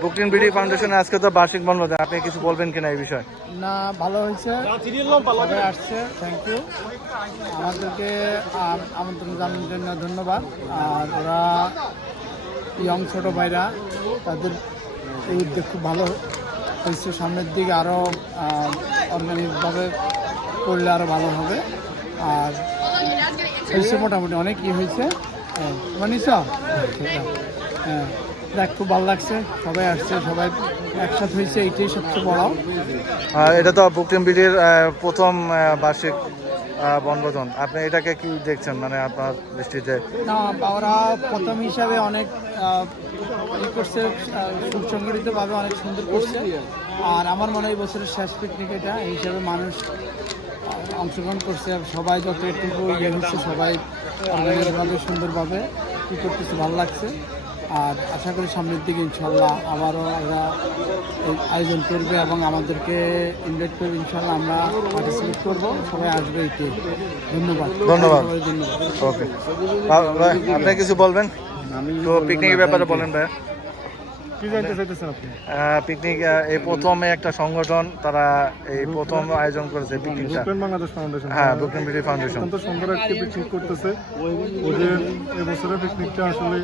Brooklyn BD ফাউন্ডেশনে আজকে তো বার্ষিক বনভোজন, আপনি কিছু বলবেন কিনা এই বিষয়ে? না, ভালো হয়েছে, সবাই আসছে, থ্যাংক ইউ। আমাদেরকে আমন্ত্রণ জানানোর জন্য ধন্যবাদ। আর ওরা ইয়ং ছোটো ভাইরা, তাদের এই উদ্যোগ খুব ভালো হয়েছে। সামনের দিকে আরও অর্গানিকভাবে করলে আরও ভালো হবে। আর হয়েছে মোটামুটি অনেক হয়েছে। মানিস হ্যাঁ, দেখ খুব ভালো লাগছে, সবাই আসছে, সবাই একসাথে হয়েছে, এইটাই সবচেয়ে বড়। এটা তো ব্রুকলিন বিডির প্রথম বার্ষিক বনভোজন, আপনি এটাকে কি দেখছেন, মানে আপনার দৃষ্টিতে? না, ওরা প্রথম হিসাবে অনেক করছে, সুসংগঠিতভাবে অনেক সুন্দর করছে। আর আমার মনে হয় বছরের শেষ পিকনিক এটা, এই হিসাবে মানুষ অংশগ্রহণ করছে। সবাই যতটুকু হচ্ছে, সবাই অর্গানাইজভাবে সুন্দরভাবে কী করতেছে, ভালো লাগছে। আর আশা করি সামনের দিকে ইনশাল্লাহ আবারও এরা আয়োজন করবে এবং আমাদেরকে ইনভাইট করবে। ইনশাল্লাহ আমরা পার্টিসিপেট করবো, সবাই আসবে। এতে ধন্যবাদ। ধন্যবাদ। ধন্যবাদ। ওকে, আপনি কিছু বলবেন তো পিকনিকের ব্যাপারে বলেন ভাই। কি জানতে চাইতেছেন আপনি? পিকনিক এই প্রথমে একটা সংগঠন, তারা এই প্রথম আয়োজন করেছে পিকনিকটা। ব্রুকলিন বাংলাদেশ ফাউন্ডেশন, হ্যাঁ, ব্রুকলিন বিডি ফাউন্ডেশন অত্যন্ত সুন্দর একটি পিকনিক করতেছে। ওদের এবছরের পিকনিকটা আসলে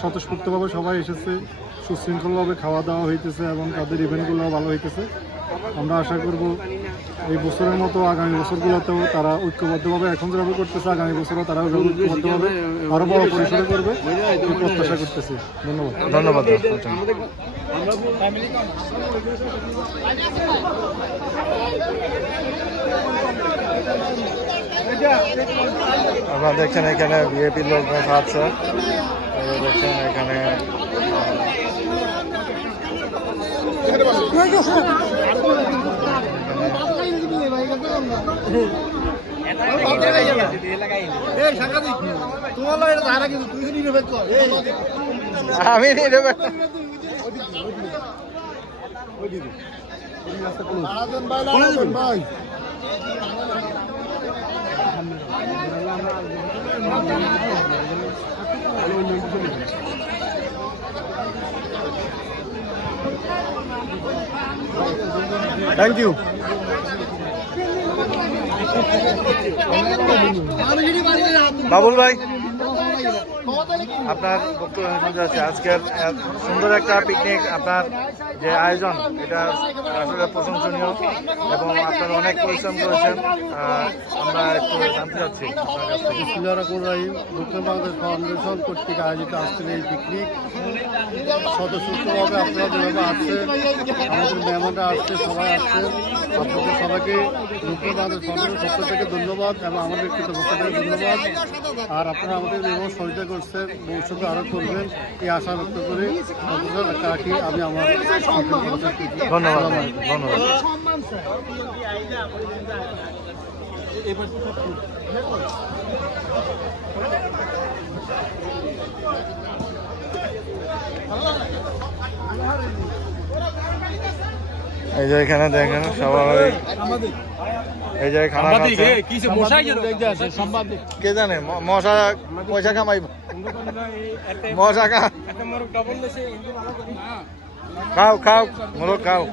স্বতঃস্ফূর্তভাবে সবাই এসেছে, সুশৃঙ্খলভাবে খাওয়া দাওয়া হইতেছে এবং তাদের ইভেন্টগুলো ভালো হইতেছে। আমরা আশা করব এই বছরের মতো আগামী বছরগুলোতেও তারা ঐক্যবদ্ধভাবে এখন যেভাবে করতেছে, আগামী বছরও তারা ঐক্যবদ্ধভাবে আরও বড় পরিসরে করবে, এই প্রত্যাশা করতেছি। ধন্যবাদ। ধন্যবাদ। আপনারা দেখছেন এখানে ভিআইপি লোক আছে, দেখছেন এখানে আমি ভাই থ্যাংক ইউ। বাবুল ভাই, আপনার বক্তব্য শুনতে যাচ্ছে। আজকের সুন্দর একটা পিকনিক, আপনার যে আয়োজন, এটা আসলে প্রশংসনীয় এবং আপনারা অনেক পরিশ্রম করেছেন। আমরা একটু জানতে চাচ্ছি আপনার কাছ থেকে। ব্রুকলিন বাংলাদেশ ফাউন্ডেশন কর্তৃক আয়োজিত আজকের এই পিকনিক স্বতঃস্ফূর্তভাবে আপনারা যেভাবে আসছেন, আমাদের মেহমানরা আসছে, সবাই আসছে, আপনাদের সবাইকে ব্রুকলিন বাংলাদেশ ফাউন্ডেশন পক্ষ থেকে ধন্যবাদ এবং আমাদের ব্যক্তিগত পক্ষ থেকে ধন্যবাদ। আর আপনারা আমাদের যেভাবে সহযোগিতা করছেন, ভবিষ্যতে আরও করবেন, এই আশা ব্যক্ত করে রাখি আমি আমার ধন্যবাদ। ধন্যবাদ। এই যে এখানে দেখেন সবাই, এই যে খানা খাচ্ছে। কে জানে মশা পয়সা কামাইব, মশা খাও খাও মোরগ খাও।